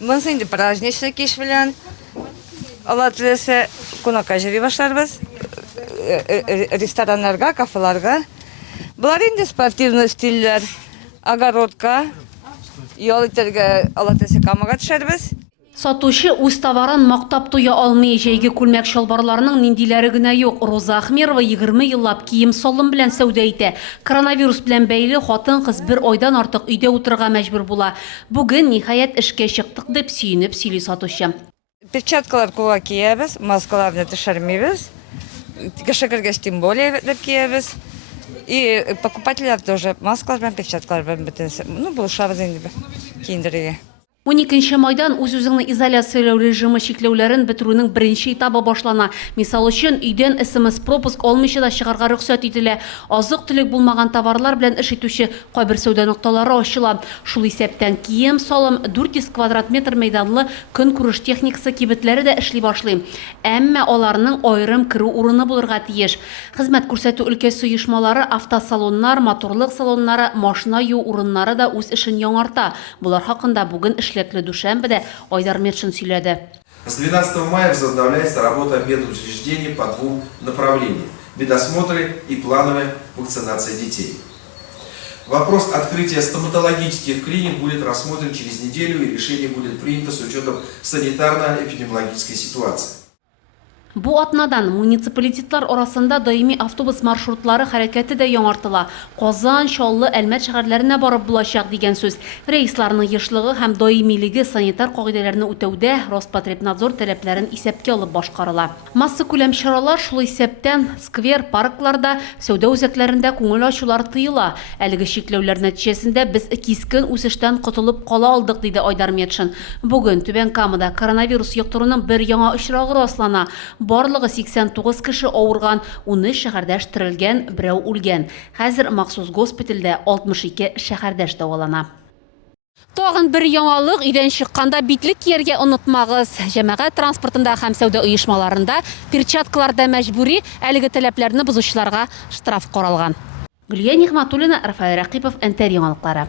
Biz endi праздничный кеш белән Алла теләсә кунакка йөри башларбыз. Рестораннарга, кафеларга. Булар инде спортивный стильләр, огородка, ял итәргә Алла теләсә камага төшәрбез. Сатучы үз товарын мактап туя алмый, җәйге күлмәк шалбарларының ниндиләре генә юк. Роза Ахмерова 20 еллап кием салым белән сәүдә итә. Коронавирус белән бәйле хатын-кыз бер айдан артык өйдә утырырга мәҗбүр була. Бүген ниһаять эшкә чыктык дип сөенеп сөйли сатучы. Перчаткалар кулга киябез, маскаларны төшермибез. Кеше кергәч тем более дип киябез. И покупательләр тоже маскалар белән, перчаткалар белән бөтенсе. Булышабыз инде киендерергә. 12 майдан үз-үзеңне изоляцияләү режимы чикләүләрен бетерүнең беренче этабы башлана. Мисал өчен, өйдән СМС пропуск алмыйча да чыгарга рөхсәт ителә. Азык-төлек булмаган товарлар белән эш итүче кайбер сәүдә нокталары ачыла. Шул исәптән кием салым 400 квадрат метр мәйданлы көнкүреш техникасы кибетләре дә эшли башлый. Әмма аларның аерым керү урыны булырга тиеш. Хезмәт күрсәтү өлкәсе оешмалары, автосалоннар, моторлык салоннары, машина ю урыннары да үз эшен яңарта. Булар хакында бүген Душанбеде Айдар Метшин сөйләде. С 12 мая возобновляется работа медучреждений по двум направлениям – медосмотры и плановая вакцинация детей. Вопрос открытия стоматологических клиник будет рассмотрен через неделю, и решение будет принято с учетом санитарно-эпидемиологической ситуации. Бу атнадан муниципалитетлар арасында даими автобус маршрутлары хәрәкәте дә яңартыла. Казан, Чаллы, Әлмәт шәһәрләренә барып булачак дигән сүз. Рейсларның ешлыгы һәм даимилеге санитар кагыйдәләрне үтәүдә Роспотребнадзор таләпләрен исәпкә алып башкарыла. Масса күләм чаралар шул исәптән сквер, паркларда, сәүдә үзәкләрендә күңел ачулар тыела. Әлеге чикләүләр нәтиҗәсендә без кискен үсештән котылып кала алдык, диде Айдар Метшин. Бүген Түбән Камада коронавирус йоктыруның бер яңа очрагы раслана. Барлыгы 89 кеше авырган, 13 шәһәрдәш терелгән, берәү үлгән. Хәзер махсус госпитальдә 62 шәһәрдәш дәвалана. Тагын бер яңалык, өйдән чыкканда битлек кияргә онытмагыз. Җәмәгать транспортында һәм сәүдә оешмаларында перчаткаларда мәҗбүри, әлеге таләпләрне бозучыларга штраф каралган. Гөлия Нигъматуллина, Рафаэль Рәкыйпов, НТР яңалыклары.